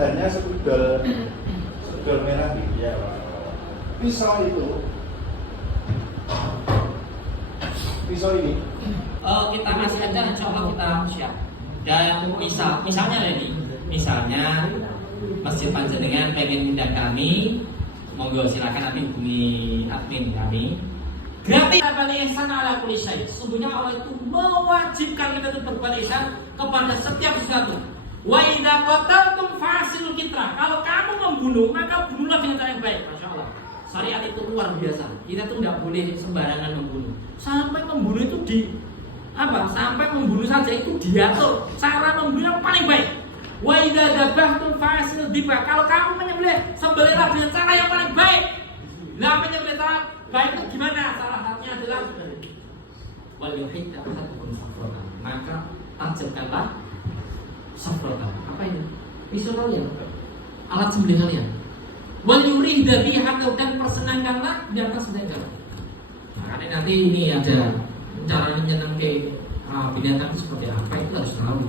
adanya spidol merah gitu ya. Pisau ini kita kasih aja, insya Allah kita siap. Dan misalnya ini, misalnya Masjid Panjenengan pengen undang kami, monggo silakan nanti hubungi admin kami. Gratis berbuat ihsan ala kulli syai. Sesungguhnya Allah itu mewajibkan kita untuk berbuat ihsan kepada setiap sesuatu. Wa idza qataltum fasilul kitrah. Kalau kamu membunuh, maka bunuhlah dengan cara yang baik. Masya Allah. Syariat itu luar biasa. Kita tuh nggak boleh sembarangan membunuh. Sampai membunuh itu sampai membunuh saja itu diatur cara membunuh yang paling baik. Wa idza dzabhtum fasilul dzibah. Kalau kamu menyembelih, sembelihlah dengan cara yang paling baik. Nah, menyembelih cara baik itu gimana? Salah satunya adalah wal yuhidda ahadakum safratan. Maka tajamkanlah safratan. Apa itu? Pisau kalian, alat sembelih kalian. Wal yurihda bihaqau, dan persenangkanlah di atas mereka. Nah, nanti ini ada cara menyenangkan binatang seperti apa, itu harus tahu.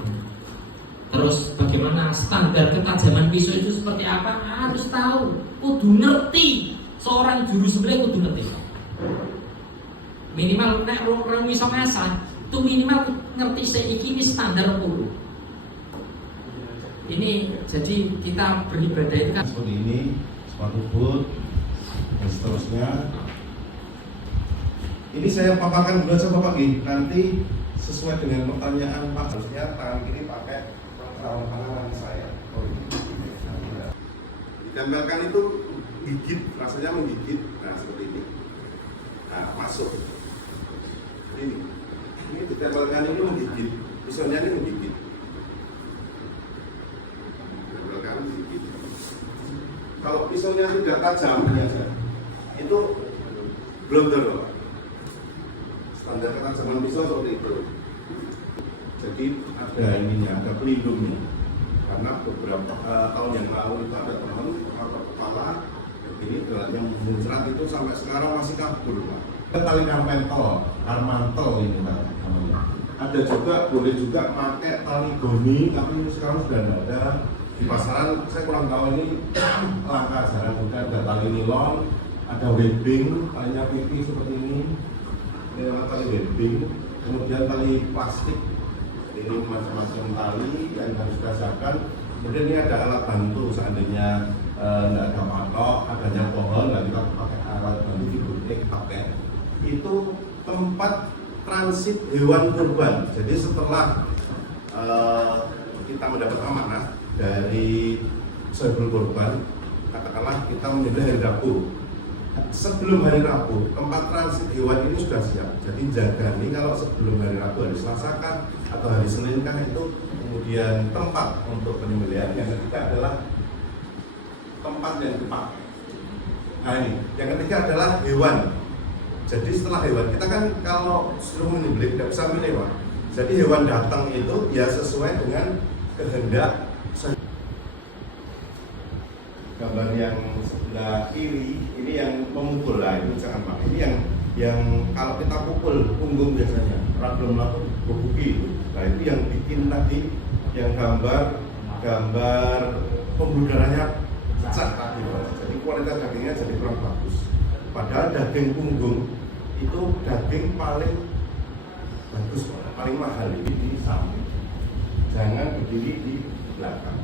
Terus bagaimana standar ketajaman pisau itu seperti apa, harus tahu. Kudu ngerti. Seorang juru sembelih kudu ngerti. Minimal nek orang iso masak, itu minimal ngerti seiki ini standar kudu. Ini jadi kita beribadah itu kan seperti ini, sepatu boot dan seterusnya. Ini saya paparkan dulu saja Pak Gi. Nanti sesuai dengan pertanyaan Pak, harusnya tangan kiri pakai rawan kanan saya. Ditempelkan itu gigit, rasanya menggigit. Nah seperti ini. Nah masuk. Ini ditempelkan ini menggigit. Pisaunya ini menggigit. Ditempelkan menggigit. Kalau pisaunya tidak tajam biasa, itu blunder. Standar ketajaman pisau seperti itu. Jadi ada ininya, ada pelindungnya. Karena beberapa tahun yang lalu itu ada teman atau kepala ini yang muncrat itu sampai sekarang masih kabur Pak. Tali kampentol, armantel ini namanya. Ada juga, boleh juga pakai tali goni, tapi sekarang sudah tidak ada di pasaran. Saya kurang tahu ini langka jarang. Ada tali nilon, ada webbing, talinya pipi seperti ini tali webbing, kemudian tali plastik. Ini macam-macam tali yang harus dirasakan. Kemudian ini ada alat bantu seandainya tidak ada patok, adanya pohon, dan kita pakai alat bantu dibutuhkan pakai. Itu tempat transit hewan kurban. Jadi setelah kita mendapat amanah dari sebelum kurban, katakanlah kita menyembelih hari Rabu. Sebelum hari Rabu, tempat transit hewan ini sudah siap. Jadi jaga nih kalau sebelum hari Rabu, hari Selasa kah atau hari Senin kah itu, kemudian tempat untuk penyembelihan. Yang ketiga adalah tempat yang dipakai. Nah ini, yang ketiga adalah hewan. Jadi setelah hewan, kita kan kalau suruh menyembelih tidak bisa milih Pak. Jadi hewan datang itu ya sesuai dengan kehendak. Gambar yang sebelah kiri ini yang memukul lah, itu jangan Pak. Ini yang kalau kita pukul punggung biasanya ragam bebuki itu. Nah itu yang bikin tadi yang gambar pembuluh darahnya pecah tadi Pak. Jadi kualitas dagingnya jadi kurang bagus. Padahal daging punggung itu daging paling bagus, paling mahal ini di samping. Jangan berdiri di belakang.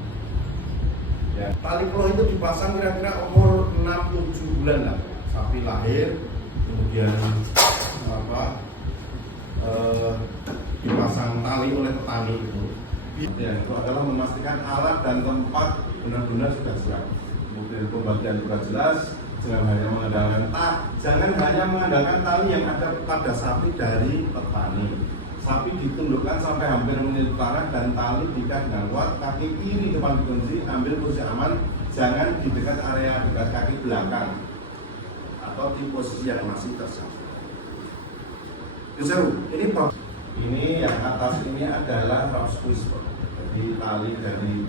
Ya, tali kloh itu dipasang kira-kira umur 6-7 bulan lah. Sapi lahir, kemudian dipasang tali oleh petani itu. Ya, itu adalah memastikan alat dan tempat benar-benar sudah siap. Kemudian pembagian juga jelas, jangan hanya mengandalkan tali yang ada pada sapi dari petani. Sapi ditundukkan sampai hampir menyentuh tanah dan tali diikat dengan kuat. Kaki kiri depan dikunci, ambil posisi aman, jangan di dekat area dekat kaki belakang atau di posisi yang masih tersangkut. Ini yang atas ini adalah rope squeeze, jadi tali dari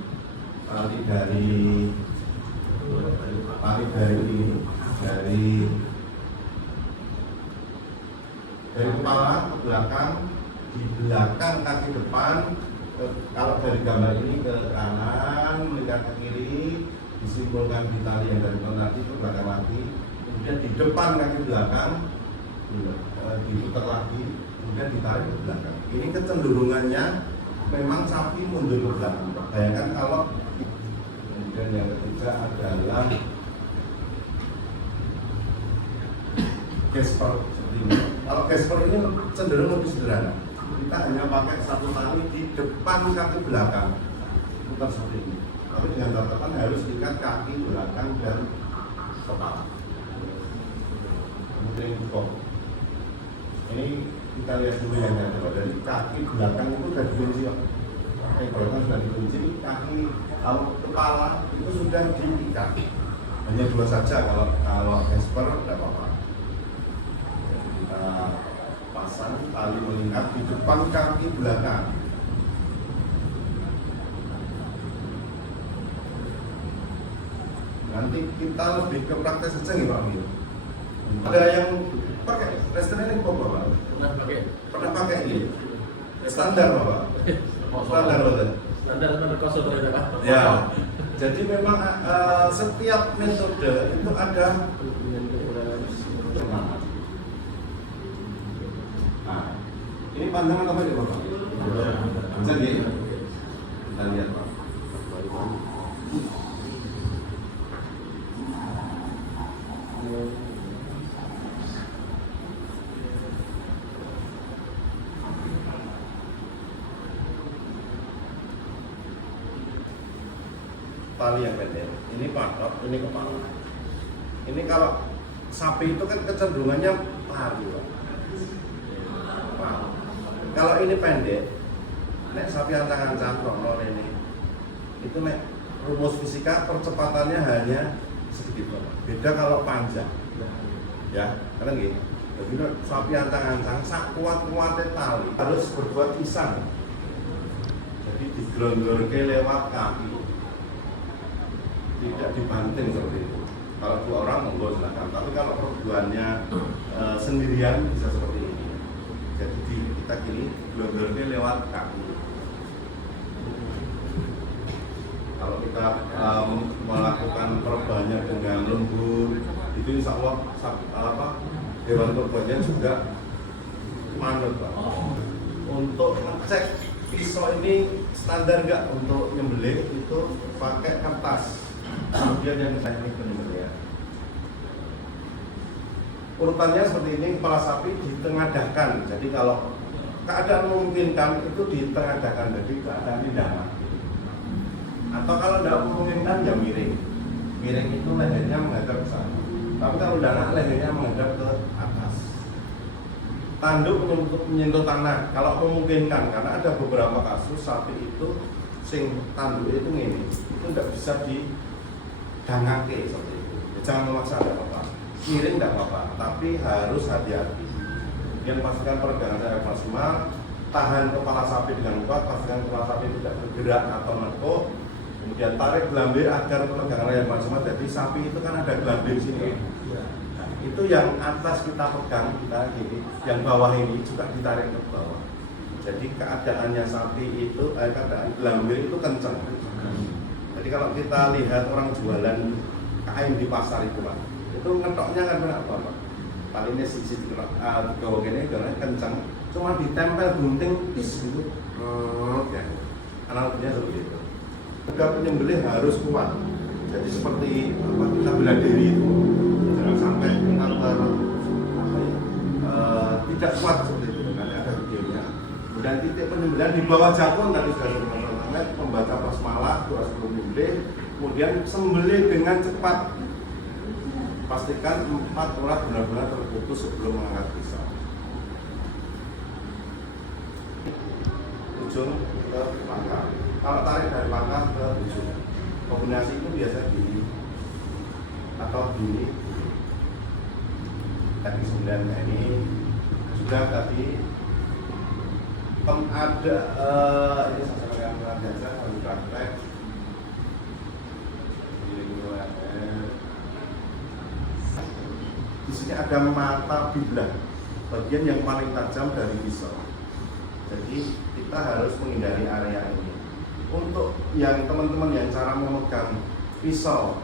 kepala ke belakang, di belakang kaki depan Kalau dari gambar ini ke kanan, melihat ke kiri, disimpulkan di tali yang dari tadi ke belakang lagi, kemudian di depan kaki belakang, diputar lagi, kemudian ditarik ke belakang. Ini kecenderungannya memang sapi mundur ke belakang. Bayangkan kalau kemudian yang ketiga adalah gesper seperti ini. Kalau gesper ini cenderung lebih sederhana. Kita hanya pakai satu tali di depan kaki belakang, putar seperti ini. Tapi dengan catatan harus ikat kaki belakang dan kepala. Kemudian ini kita lihat dulu yang ada. Dari kaki belakang itu sudah dikunci. Kaki belakang sudah dikunci, kaki kepala itu sudah diikat. Hanya dua saja kalau gesper tidak apa-apa. Kita pasang tali mengikat di depan kaki belakang. Nanti kita lebih ke praktek saja nih Pak Amir. Ada yang pakai restraining kok Bapak? Pernah pakai ini? Standar Bapak? Standar betul? Standar koso Pak. Ya. Jadi memang setiap metode itu ada nah, ini pandangan apa nih Bapak? Jadi kita lihat Pak. Tali yang pendek, ini patok, ini kepala. Ini kalau sapi itu kan kecenderungannya lari, Pak. Nah, kalau ini pendek, nek sapi ancang-ancang kontrol ini, itu nek rumus fisika percepatannya hanya sedikit, Pak. Beda kalau panjang, ya, karena gini. Jadi sapi ancang-ancang, sak kuat-kuatnya tali harus berbuat pisang. Jadi digelonggorke lewat kaki. Tidak dibanting seperti itu. Kalau dua orang monggo silakan. Tapi kalau perduannya sendirian bisa seperti ini. Jadi kita gini, gelonggornya lewat kaki. Kalau kita melakukan perbanyak dengan lembur, itu insya Allah hewan kurbannya juga manut Pak. Untuk ngecek pisau ini standar nggak untuk nyembelih itu pakai kertas. Kemudian yang teknik penyembelihan. Urutannya seperti ini, kepala sapi ditengadahkan. Jadi kalau keadaan memungkinkan itu ditengadahkan, jadi keadaan tidak mati. Atau kalau tidak memungkinkan ya miring. Miring itu lehernya menghadap ke sana. Tapi kalau tidak lehernya menghadap ke atas. Tanduk menyentuh tanah kalau memungkinkan, karena ada beberapa kasus sapi itu sing tanduk itu ini, itu tidak bisa didangake seperti itu. Jangan memaksa, tidak apa-apa. Miring tidak apa-apa, tapi harus hati-hati. Kemudian pastikan peregangan saya maksimal, tahan kepala sapi dengan kuat, pastikan kepala sapi tidak bergerak atau nekuk. Kemudian tarik gelambir agar peregangan yang maksimal. Jadi sapi itu kan ada gelambir sini. Nah, itu yang atas kita pegang, kita gini, yang bawah ini juga ditarik ke bawah. Jadi keadaannya sapi itu, keadaan gelambir itu kencang. Jadi kalau kita lihat orang jualan kain di pasar itu Pak, itu ngetoknya kan berapa Pak? Palingnya sisi digawa gini, kencang, cuma ditempel gunting pis gitu. Ya. Analoginya seperti itu. Juga penyembelih harus kuat. Jadi seperti apa, kita bela diri itu, jangan sampai kita tidak kuat seperti itu. Nanti ada videonya. Kemudian titik penyembelihan di bawah jakun tadi sudah teman-teman membaca basmalah doa sebelum menyembelih. Kemudian sembelih dengan cepat. Pastikan 4 urat benar-benar terputus sebelum mengangkat pisau. Ujung ke pangkal. Kalau tarik dari pangkal ke ujung, kombinasi itu biasa gini atau gini. Tadi 9 ini sudah tadi ada ini saya sampaikan saja kalau praktek. Di sini ada mata biblah, bagian yang paling tajam dari pisau. Jadi kita harus menghindari area ini. untuk yang teman-teman yang cara memegang pisau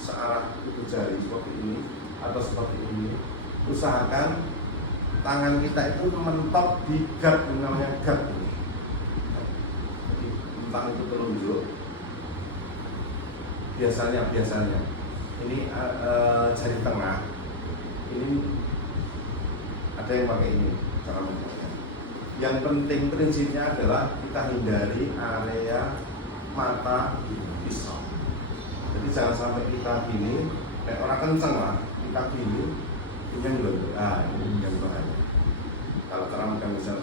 searah ibu jari seperti ini atau seperti ini, usahakan tangan kita itu mentok di guard, namanya guard ini. Jadi entah itu telunjuk, biasanya ini jari tengah, ini ada yang pakai ini cara memegangnya. Yang penting prinsipnya adalah kita hindari area mata pisau. Jadi jangan sampai kita gini, kayak orang kenceng lah, kita gini, ini yang belum. Ini yang bahaya. Kalau cara memegang pisau,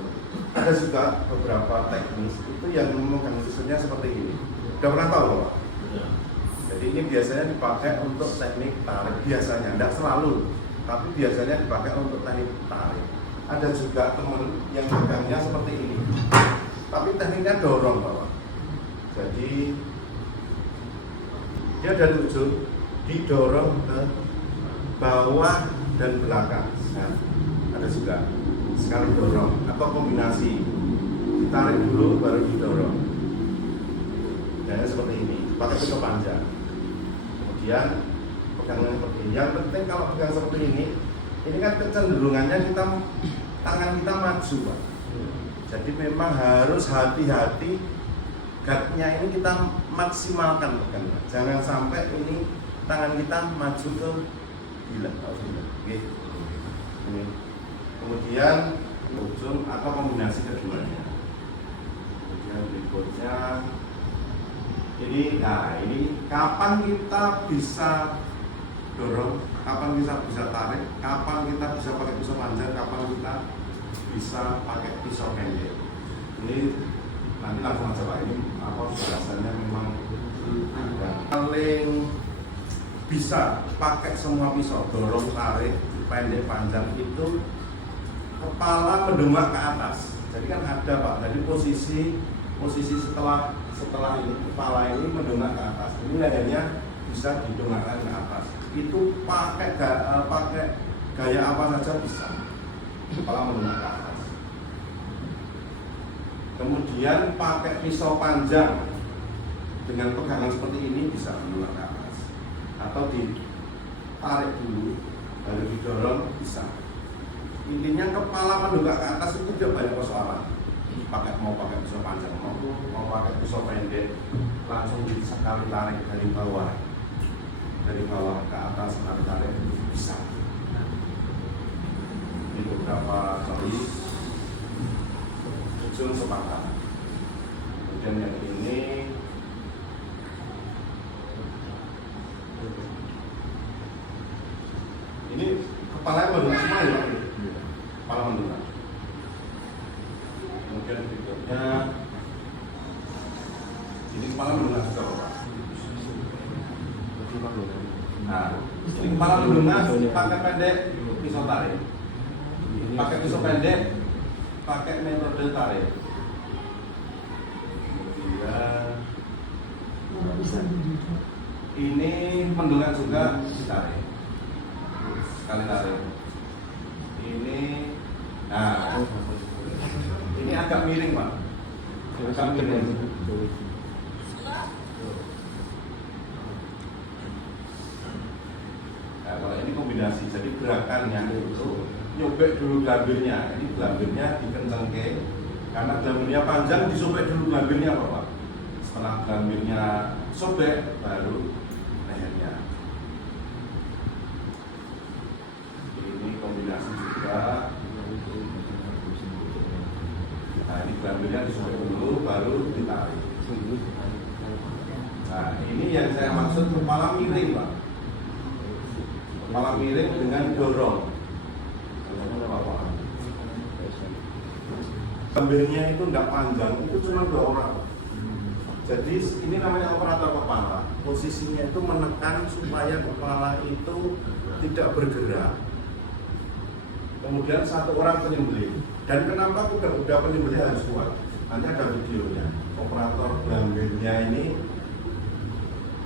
ada juga beberapa teknis itu yang memegang pisaunya seperti ini. Udah pernah tahu loh? Jadi ini biasanya dipakai untuk teknik tarik, biasanya, tidak selalu, tapi biasanya dipakai untuk teknik tarik. Ada juga teman yang megangnya seperti ini, tapi tekniknya dorong bawah. Jadi dia dari ujung didorong ke bawah dan belakang. Nah, ada juga sekali dorong atau kombinasi, ditarik dulu baru didorong. Dan seperti ini, pakai pisau panjang. Kemudian pegangan seperti ini. Yang penting kalau pegang seperti ini kan kecenderungannya tangan kita maju, Pak. Jadi memang harus hati-hati, guardnya ini kita maksimalkan pegangan. Jangan sampai ini tangan kita maju ke gila. Ini. Kemudian ujung atau kombinasi keduanya. Kemudian berikutnya ini kapan kita bisa dorong, kapan kita bisa tarik, kapan kita bisa pakai pisau panjang, kapan kita bisa pakai pisau pendek. Ini nanti langsung aja Pak, ini apa bahasanya memang paling bisa pakai semua pisau, dorong, tarik, pendek, panjang itu kepala mendemak ke atas. Jadi kan ada Pak, jadi posisi setelah ini kepala ini mendongak ke atas, ini lehernya bisa didongakkan ke atas. Itu pakai gaya apa saja bisa, kepala mendongak ke atas. Kemudian pakai pisau panjang dengan pegangan seperti ini bisa mendongak ke atas, atau ditarik dulu baru didorong bisa. Intinya kepala mendongak ke atas itu tidak banyak persoalan. Mau pakai pisau panjang mau pakai pisau pendek, langsung sekali tarik dari bawah ke atas, sekali tarik bisa. Ini beberapa kali ujung sepakat. Kemudian yang ini kepalanya mendongak semua ya, kepala mendongak. Kemudian berikutnya ini kepala mendongak juga Pak. Nah, ini kepala mendongak pakai pendek pisau tarik, pakai pisau pendek pakai metode tarik. Kemudian ini mendongak juga ditarik, sekali tarik. Ini agak miring Pak, agak miring. Nah, kalau ini kombinasi, jadi gerakannya itu nyobek dulu gelambirnya. Ini gelambirnya dikencengke, karena gelambirnya panjang, disobek dulu gelambirnya Pak. Setelah gelambirnya sobek, baru lehernya. Ini kombinasi juga. Nah, ini gelambirnya disobek dulu, baru ditarik. Nah, ini yang saya maksud kepala miring Pak. Kepala miring dengan dorong. Gelambirnya itu tidak panjang, itu cuma 2 orang. Jadi ini namanya operator kepala. Posisinya itu menekan supaya kepala itu tidak bergerak. Kemudian 1 orang penyembelih. Dan kenapa kuda-kuda penyembelih harus kuat? Nanti ada videonya. Operator gelambirnya ini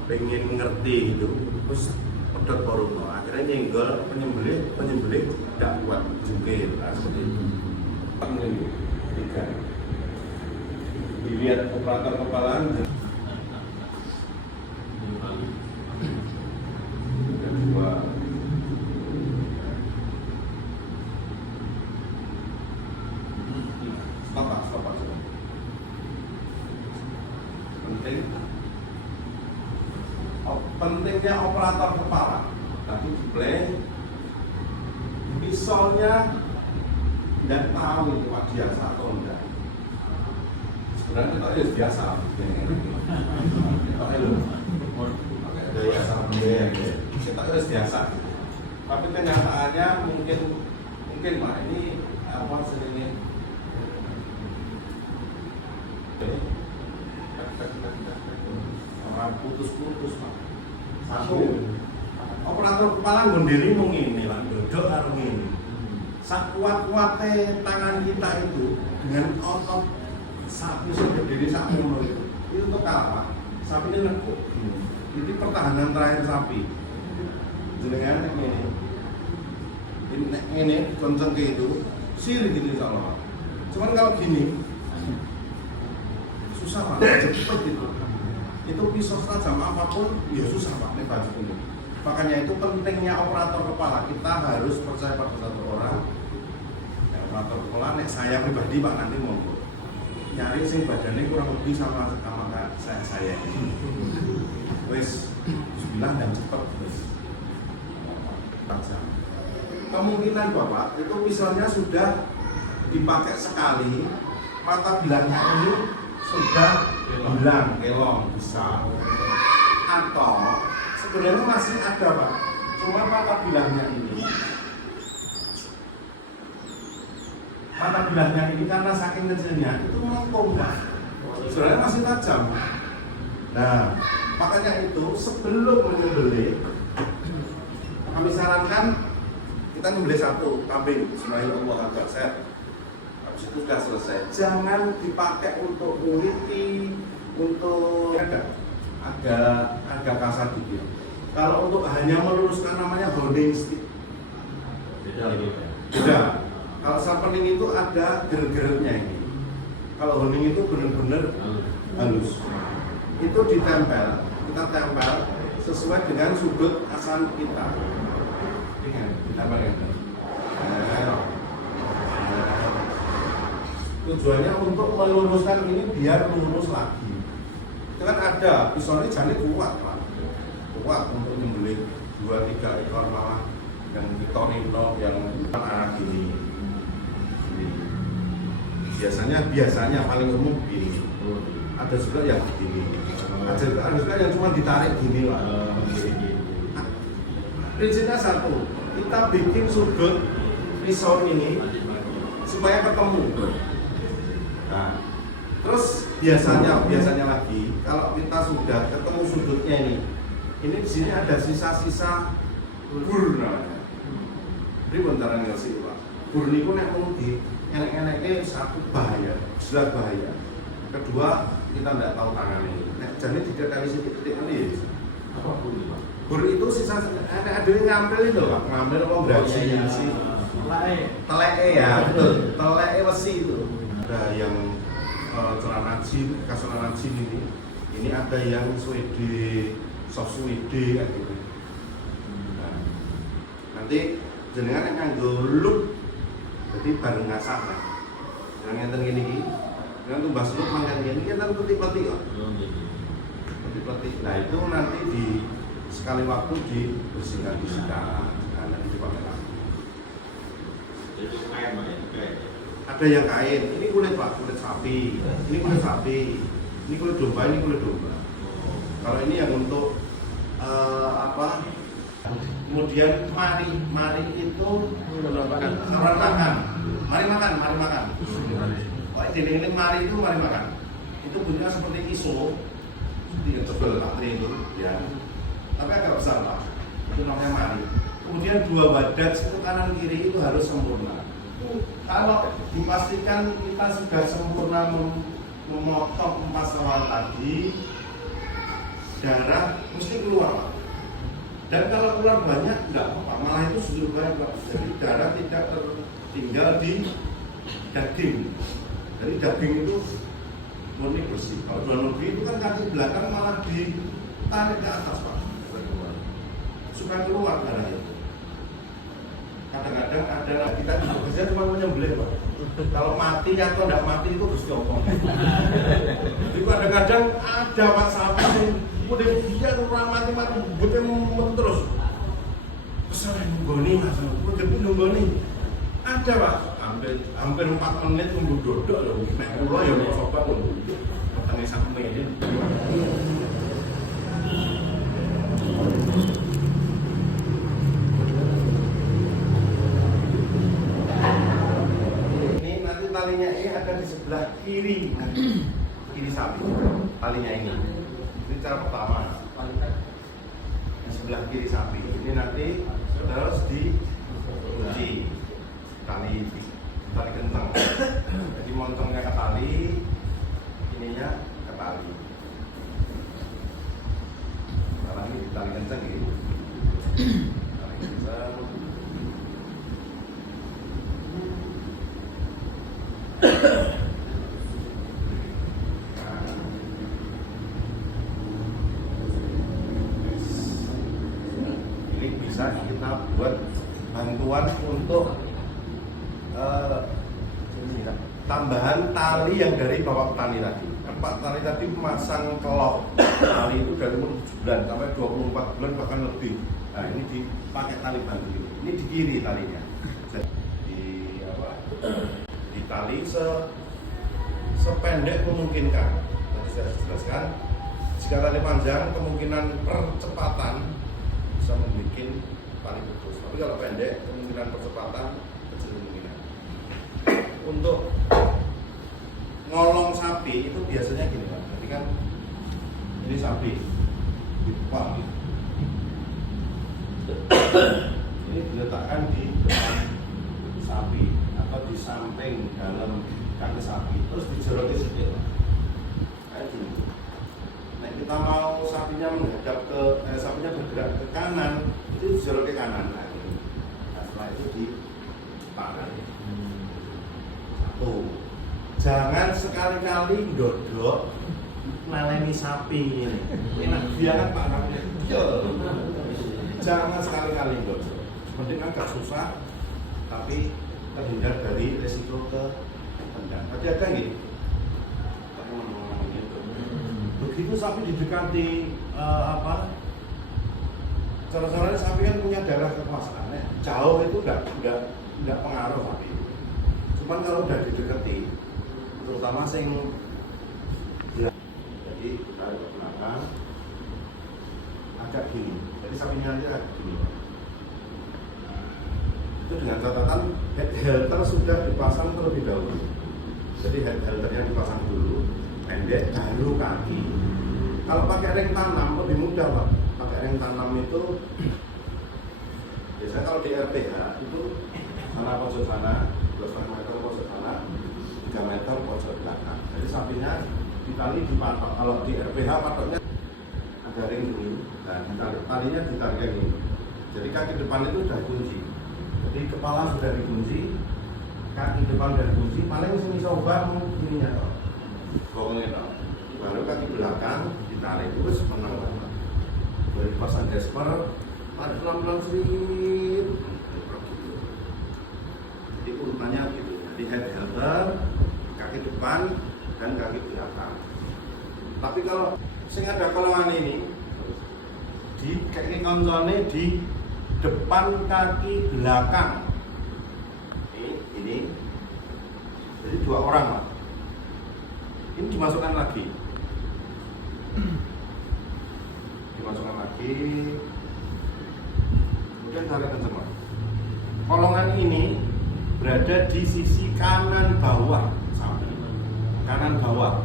pengen ngerti gitu, terus pedot koruno. Akhirnya nyenggol penyembelih tidak kuat jungkir. Nah, seperti itu. Ini dilihat operator kepala kedua stop pentingnya operator kepala tapi play pisaunya tidak tahu itu biasa atau enggak. Sebenarnya kita harus biasa. Kita harus biasa. Tapi kenyataannya mungkin Pak ini apa ini orang putus-putus Pak. Satu operator kepala ngondeli mung ngene lan dodok karo ngene. Sak kuat-kuate tangan kita itu dengan otot sapi sudah berdiri sak ngono itu untuk apa? Sapi ini lekuk. Jadi pertahanan terakhir sapi. Jenengan ini kenceng ke itu siri gitu insyaallah. Cuman kalau gini susah Pak, cepet gitu. Itu pisau tajam apapun ya susah Pak nek baju ini. Makanya itu pentingnya operator kepala. Kita harus percaya pada satu orang. Ya, operator kepala, nek saya pribadi Pak nanti mau nyari sing badannya kurang lebih sama saya. Wes, bismillah dan cepet wes. Tajam. Kemungkinan Bapak itu pisaunya sudah dipakai sekali, mata bilangnya ini sudah hilang, kelong bisa. Atau sebenarnya masih ada Pak, cuma mata bilangnya ini karena saking kecilnya itu melengkung Pak. Sebenarnya masih tajam. Nah, makanya itu sebelum menyembelih kami sarankan kita nyembelih satu kambing, Bismillahirrahmanirrahim agak sehat. Habis itu sudah selesai. Jangan dipakai untuk nguliti, untuk agak kasar dikit. Kalau untuk hanya meluruskan namanya holding stick. Beda. Kalau sharpening itu ada gerak-geraknya ini. Kalau holding itu benar-benar halus. Itu ditempel, kita tempel sesuai dengan sudut asal kita. Ditempel ya. Tujuannya untuk meluruskan ini biar lurus lagi. Itu kan ada pisau ini jadi kuat Pak. Kuat untuk nyembelih 2-3 ekor malah yang ditonito yang arah gini. Biasanya paling umum gini. Ada juga yang gini. Ada juga yang cuma ditarik gini lah. Prinsipnya satu, kita bikin sudut pisau ini supaya ketemu. Nah, terus biasanya lagi kalau kita sudah ketemu sudutnya ini di sini ada sisa-sisa bur namanya. Ini bentaran ngasih Pak. Bur ini pun yang mungkin enek-eneknya satu bahaya, sudah bahaya. Kedua kita tidak tahu tangan ini. Jadi tidak kali titik ini. Apa bur ini Pak? Bur itu sisa ada yang ngambil itu Pak, ngambil pemberasi sih. Teleke ya, betul. Teleke besi itu. Ada yang celana jean, bekas celana jean ini ada yang suede, soft suede kayak gitu. Nah, nanti jenengan yang nganggo look, jadi bareng ngasak lah. Yang ngenten gini, yang tumbas look mangkat gini, kita peti-peti kok. Peti-peti. Nah itu nanti di sekali waktu dibersihkan di sikat, nanti dipakai lagi. Jadi kain Pak ya? Ada yang kain, ini kulit Pak, kulit sapi, ini kulit sapi, ini kulit domba, ini kulit domba. Kalau ini yang untuk kemudian mari itu orang makan, mari makan. Ini mari itu mari makan. Itu bentuknya seperti iso, seperti tebel itu, ya. Tapi agak besar Pak, itu namanya mari. Kemudian dua badat itu kanan kiri itu harus sempurna. Kalau dipastikan kita sudah sempurna memotong emas awal tadi, darah mesti keluar. Dan kalau keluar banyak enggak apa-apa, malah itu justru banyak. Jadi darah tidak tertinggal di daging. Jadi daging itu murni bersih. Kalau jual lebih itu kan kaki belakang malah ditarik ke atas Pak, supaya keluar darah itu. Kadang-kadang ada kita bekerja cuma menyembelih Pak. Kalau mati atau tidak mati itu Gusti Allah. Jadi kadang-kadang ada Pak sapi yang udah dia kurang mati butnya terus. Kesana nunggoni Mas, udah nunggoni. Ada Pak, hampir 4 menit tunggu dodok loh. Nek kula ya kok coba lho. Petenge sak menit. Talinya ini ada di sebelah kiri sapi, talinya ini cara pertama di sebelah kiri sapi ini nanti terus dikunci tali kencang, jadi montongnya ke tali, ininya ke tali, sekarang ini tali kencang gitu, tali kencang. Ini bisa kita buat bantuan untuk tambahan tali yang dari bapak petani tadi. Pak tali tadi memasang kelok tali itu dari umur 7 bulan sampai 24 bulan bahkan lebih. Nah ini dipakai tali bantu ini di kiri talinya. Tali sependek memungkinkan. Tadi saya jelaskan, jika tali panjang kemungkinan percepatan bisa membuat tali putus. Tapi kalau pendek kemungkinan percepatan kecil kemungkinan. Untuk ngolong sapi itu biasanya gini Pak. Jadi kan ini sapi dipal. Ini diletakkan di depan sapi atau di samping dalam kaki sapi, terus dijeroti sedikit kayak gini. Nah kita mau sapinya menghadap ke sapinya bergerak ke kanan, itu dijeroti ke kanan. Nah setelah itu dipakai. Satu, jangan sekali-kali dodok meleni sapi ini. Enak dia kan Pak namanya. Jangan sekali-kali dodok. Seperti agak susah, tapi terhindar dari resiko ke tendang. Tadi ada nggih? Begitu sapi didekati cara-caranya sapi kan punya darah kekuasaan. Jauh itu enggak pengaruh sapi. Cuman kalau udah didekati, terutama sing jadi tarik ke belakang agak gini. Jadi sapinya aja gini. Itu dengan catatan head halter sudah dipasang terlebih dahulu. Jadi head halternya dipasang dulu, pendek, baru kaki. Kalau pakai ring tanam lebih mudah Pak. Pakai ring tanam itu biasanya kalau di RPH itu sana pojok sana, 12 meter pojok sana, 3 meter pojok belakang. Jadi sapinya ditali dipatok. Kalau di RPH patoknya ada ring dulu, dan talinya ditarik ini. Jadi kaki depan itu sudah kunci. Jadi kepala sudah dikunci, kaki depan sudah dikunci, paling sini coba ininya toh, gongnya toh. Baru kaki belakang ditarik terus menang banget. Baru dipasang desper, tarik pelan-pelan sedikit. Jadi urutannya gitu. Jadi head halter, kaki depan dan kaki belakang. Tapi kalau sing ada kolongan ini, di kaki koncone di depan kaki belakang ini jadi 2 orang Pak. Ini dimasukkan lagi kemudian tarik kencang Pak. Kolongan ini berada di sisi kanan bawah sapi, kanan bawah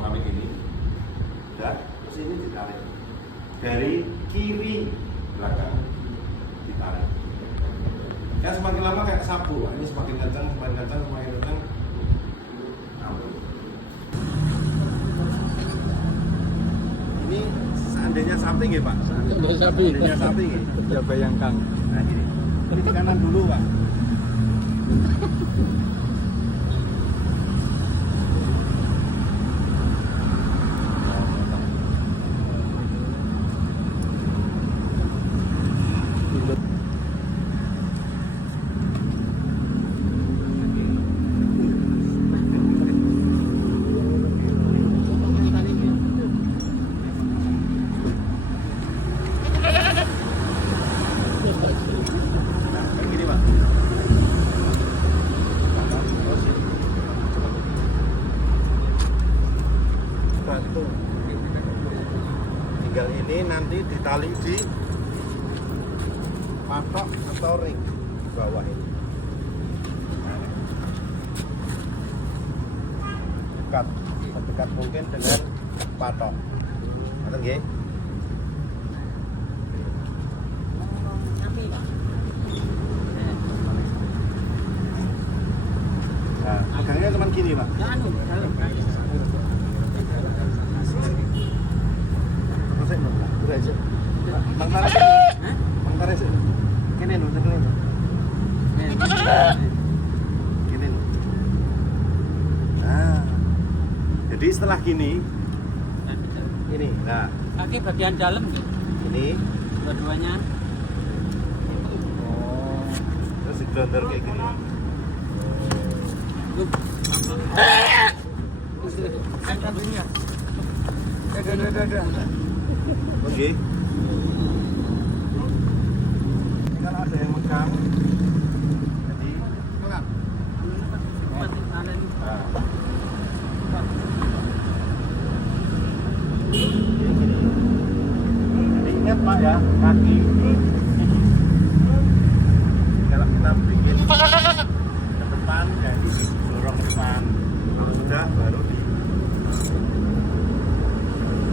sapi ini dan terus ini ditarik dari kiri belakang ditarik. Ya semakin lama kayak sapu, ini semakin kencang. Ini seandainya sapi nggih Pak? Seandainya sapi nggih. Ya bayangkan. Nah gini, ini di kanan dulu Pak. tinggal ini nanti ditali di patok atau ring di bawah ini. Dekat, sedekat mungkin dengan patok. Ngerti nggih? Nah, pegangnya cuman gini, Pak. Mang tarik sih. Kene lho, kene lho. Kene lho. Nah. Jadi setelah gini, ini, nah, Kaki bagian dalam gitu. ini, Dua-duanya. oh, terus digelondor kayak gini. Oke. Ini kan ada yang megang. Jadi, nah. Jadi ingat Pak ya, kaki ini kalau kita bikin ke depan, ya ini dorong ke depan. Kalau sudah baru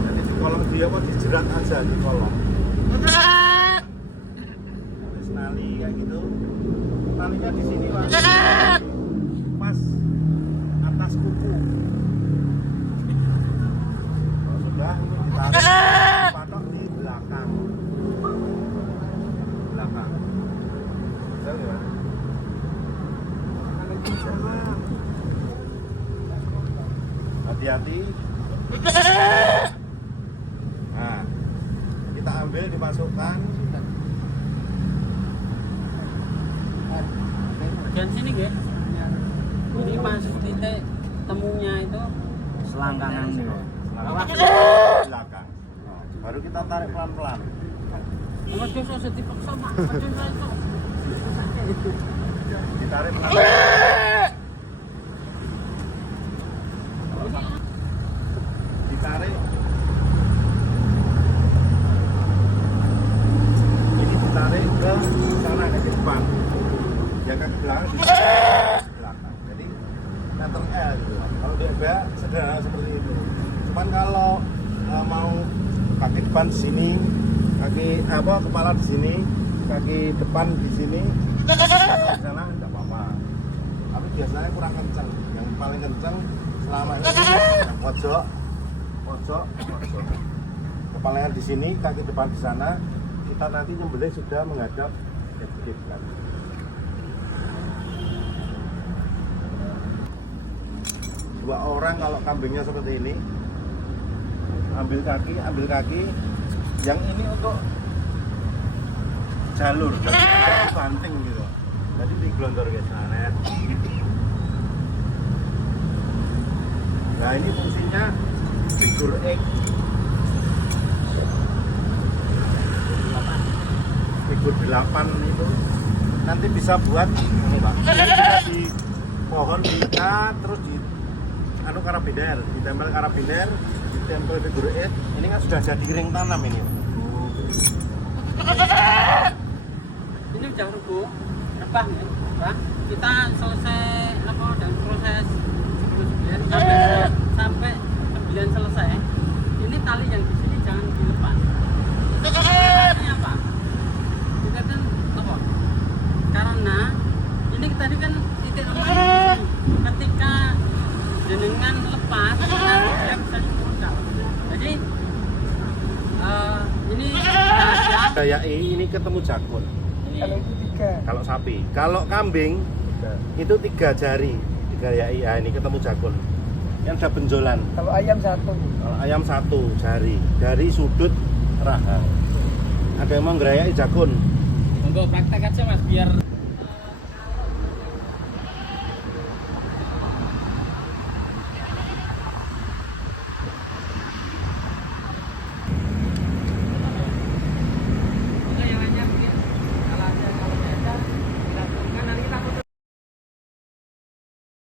nanti di kolong dia kok dijerat aja di kolong. Terus nali kayak gitu. Talinya di sini Pak. Pas atas kuku. Kalau sudah ditarik patok di belakang. Belakang. Bisa nggak? Hati-hati. Nah, kita ambil dimasukkan. Bagian sini gitu. Ini masuk titik temunya itu selangkangan nih. Belakang. Baru kita tarik pelan-pelan. Mas Joso sedih paksa Pak. Ditarik pelan-pelan. Ditarik. Ini ditarik ke sana ke depan. Ya kaki belakang di belakang. Jadi center L gitu. Kalau di FBA sederhana seperti itu. Cuman kalau mau kaki depan di sini, kaki kepala di sini, kaki depan di sini, di sana tidak apa-apa. Tapi biasanya kurang kencang. Yang paling kencang selama ini pojok. Kepalanya di sini, kaki depan di sana. Kita nanti nyembelih sudah menghadap ke kiblat. Dua orang kalau kambingnya seperti ini, ambil kaki, yang ini untuk jalur, banting gitu. Jadi digelondor ke sana. Nah ini fungsinya figur X. Figur 8 itu nanti bisa buat ini Pak. Ini bisa di pohon diikat terus di karabiner, ditempel karabiner, ditempel figur X. Ini kan sudah jadi ring tanam ini. Ini udah rubuh, rebah ya, Pak. Kita selesai dan proses sampai sembilan selesai. Ini tali yang di sini jangan dilepas. Artinya apa? Kita kan apa? Karena ini tadi kan titik lemah. Ketika jenengan lepas, dia bisa dipotong. Jadi ini rahasia. Kayak ini ketemu jakun. Kalau itu 3. Kalau sapi, kalau kambing itu 3 jari, 3 yai. Ya, ini ketemu jakun. Yang ada benjolan. Kalau ayam 1. Kalau ayam 1 jari dari sudut rahang. Ada yang mau ngerayai jakun. Untuk praktek aja Mas biar